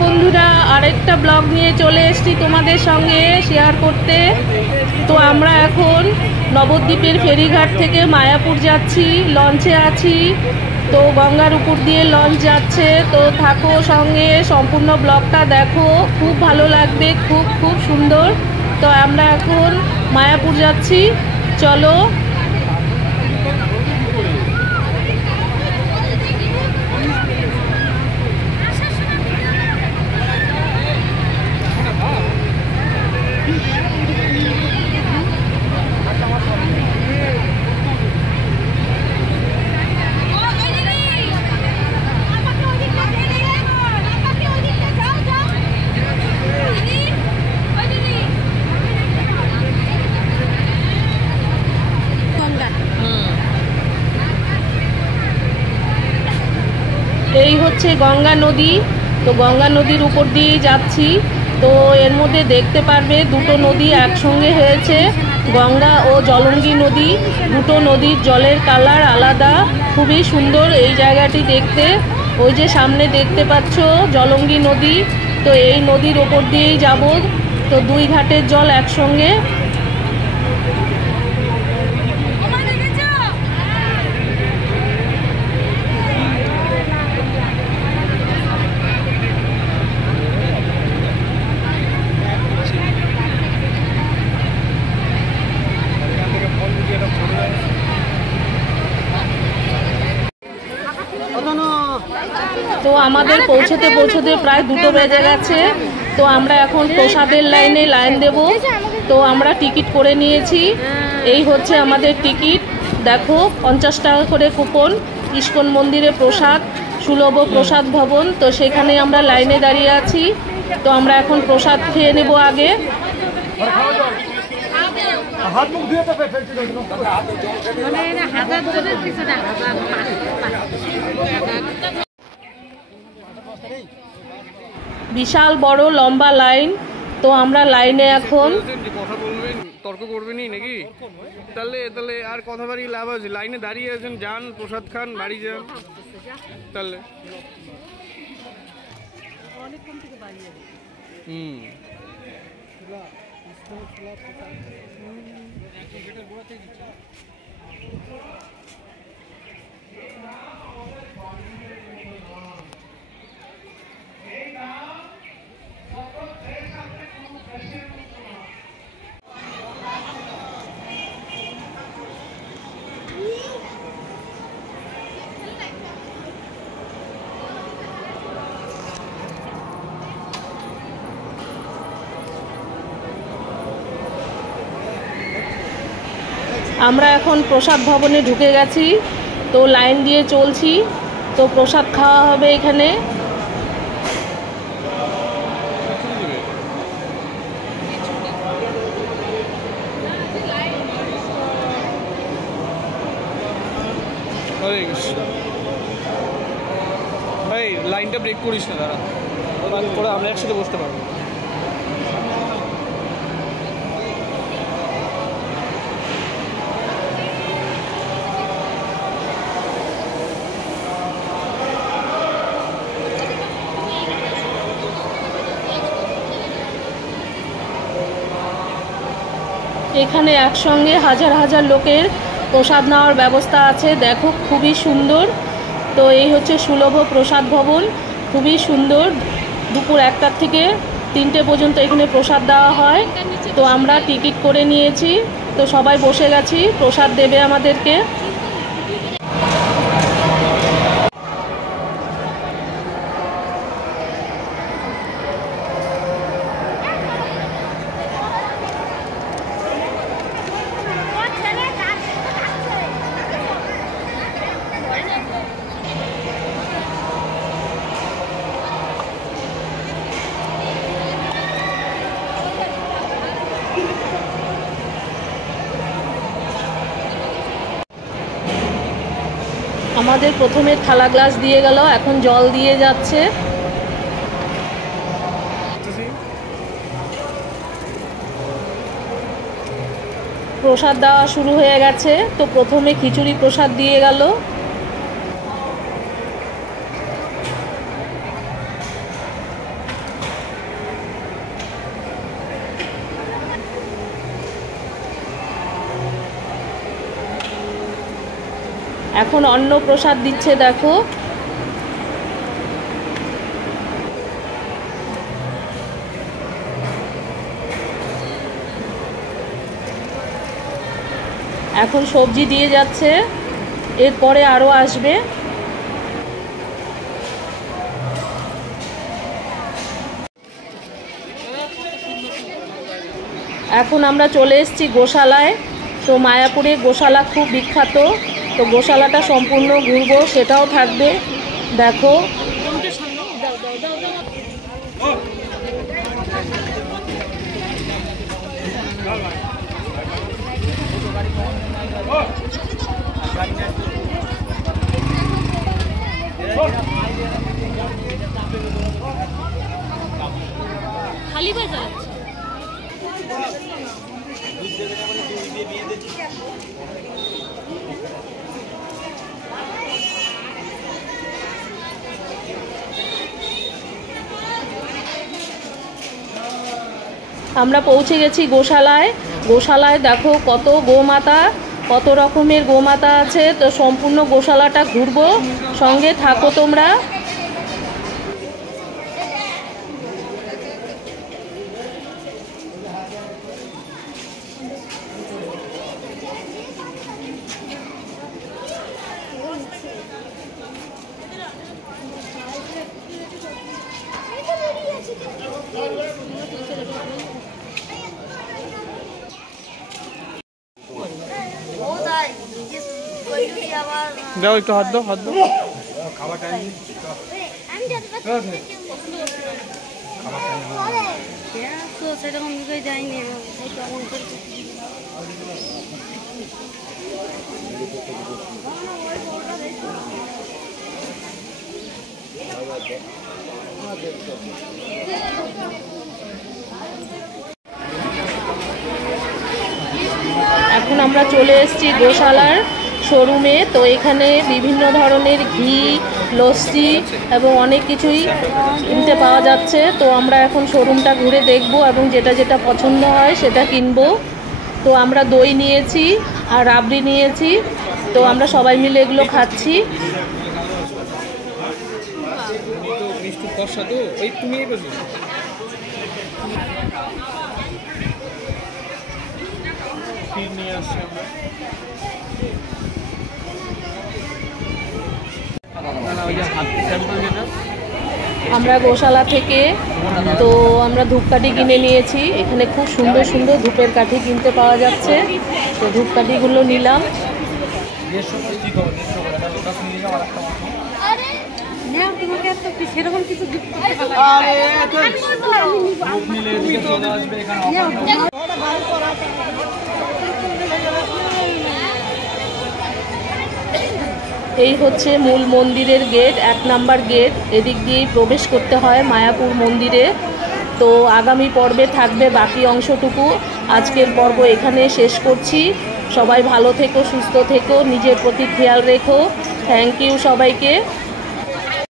বন্ধুরা, আরেকটা ব্লগ নিয়ে চলে এসেছি তোমাদের সঙ্গে শেয়ার করতে। তো আমরা এখন নবদ্বীপের ফেরিঘাট থেকে মায়াপুর যাচ্ছি, লঞ্চে আছি। তো গঙ্গার উপর দিয়ে লঞ্চ যাচ্ছে। তো থাকো সঙ্গে, সম্পূর্ণ ব্লগটা দেখো, খুব ভালো লাগবে, খুব খুব সুন্দর। তো আমরা এখন মায়াপুর যাচ্ছি, চলো। এই হচ্ছে গঙ্গা নদী। তো গঙ্গা নদীর উপর দিয়েই যাচ্ছি। তো এর মধ্যে দেখতে পারবে দুটো নদী একসঙ্গে হয়েছে, গঙ্গা ও জলঙ্গি নদী। দুটো নদীর জলের কালার আলাদা, খুবই সুন্দর এই জায়গাটি দেখতে। ওই যে সামনে দেখতে পাচ্ছ জলঙ্গি নদী। তো এই নদীর ওপর দিয়েই যাব। তো দুই ঘাটের জল একসঙ্গে। তো আমাদের পৌঁছতে পৌঁছতে প্রায় 2টো বেজে গেছে। তো আমরা এখন প্রসাদের লাইন দেব। তো আমরা টিকিট করে নিয়েছি। এই হচ্ছে আমাদের টিকিট, দেখো 50 টাকা করে কুপন। ইস্কন মন্দিরে প্রসাদ, সুলভ প্রসাদ ভবন। তো সেখানে আমরা লাইনে দাঁড়িয়ে আছি। তো আমরা এখন প্রসাদ খেয়ে নেব আগে। বিশাল বড় লম্বা লাইন। তো আমরা লাইনে এখন কথা বলবেন, তর্ক করবেনই নাকি? তাহলে তাহলে আর কথা বাড়িয়ে লাভ আছে? লাইনে দাঁড়িয়ে আছেন, যান প্রসাদ খান, বাড়ি যান। তাহলে আমরা এখন প্রসাদ ভবনে ঢুকে গেছি। তো লাইন দিয়ে চলছি। তো প্রসাদ খাওয়া হবে এখানে। ভাই লাইনটা ব্রেক করিস না, দাঁড়া, পরে আমরা একসাথে বসতে পারবো। এখানে একসঙ্গে হাজার হাজার লোকের প্রসাদ নেওয়ার ব্যবস্থা আছে, দেখো খুবই সুন্দর। তো এই হচ্ছে সুলভ প্রসাদ ভবন, খুবই সুন্দর। দুপুর 1টা থেকে 3টে পর্যন্ত এখানে প্রসাদ দেওয়া হয়। তো আমরা টিকিট করে নিয়েছি। তো সবাই বসে গেছি, প্রসাদ দেবে আমাদেরকে। আমাদের প্রথমে থালা গ্লাস দিয়ে গেল, এখন জল দিয়ে যাচ্ছে। প্রসাদ দেওয়া শুরু হয়ে গেছে। তো প্রথমে খিচুড়ি প্রসাদ দিয়ে গেল। এখন অন্ন প্রসাদ দিচ্ছে দেখো। এখন সবজি দিয়ে যাচ্ছে, এরপরে আরও আসবে। এখন আমরা চলে এসেছি গোশালায়। তো মায়াপুরে গোশালা খুব বিখ্যাত, তো গোশালাটা সম্পূর্ণ ঘুরবো, সেটাও থাকবে দেখো। খালি পায়ে চালাচ্ছে। আমরা পৌঁছে গেছি গোশালায়। গোশালায় দেখো কত গোমাতা, কত রকমের গোমাতা আছে। তো সম্পূর্ণ গোশালাটা ঘুরবো, সঙ্গে থাকো তোমরা। দাও একটু হাত দাও, হাত দাও। সেরকম যাইনি। এখন আমরা চলে এসেছি গোশালার শোরুমে। তো এখানে বিভিন্ন ধরনের ঘি, লস্যি এবং অনেক কিছুই কিনতে পাওয়া যাচ্ছে। তো আমরা এখন শোরুমটা ঘুরে দেখব এবং যেটা যেটা পছন্দ হয় সেটা কিনবো। তো আমরা দই নিয়েছি আর রাবড়ি নিয়েছি, তো আমরা সবাই মিলে এগুলো খাচ্ছি। আমরা গোশালা থেকে তো আমরা ধূপকাঠি কিনে নিয়েছি। এখানে খুব সুন্দর সুন্দর ধূপের কাঠি কিনতে পাওয়া যাচ্ছে, তো ধূপকাঠিগুলো নিলাম। সেরকম কিছু এই হচ্ছে মূল মন্দিরের গেট, 1 নাম্বার গেট। এদিক দিয়েই প্রবেশ করতে হয় মায়াপুর মন্দিরে। তো আগামী পর্বে থাকবে বাকি অংশটুকু। আজকের পর্ব এখানে শেষ করছি। সবাই ভালো থেকো, সুস্থ থেকো, নিজের প্রতি খেয়াল রেখো। থ্যাংক ইউ সবাইকে।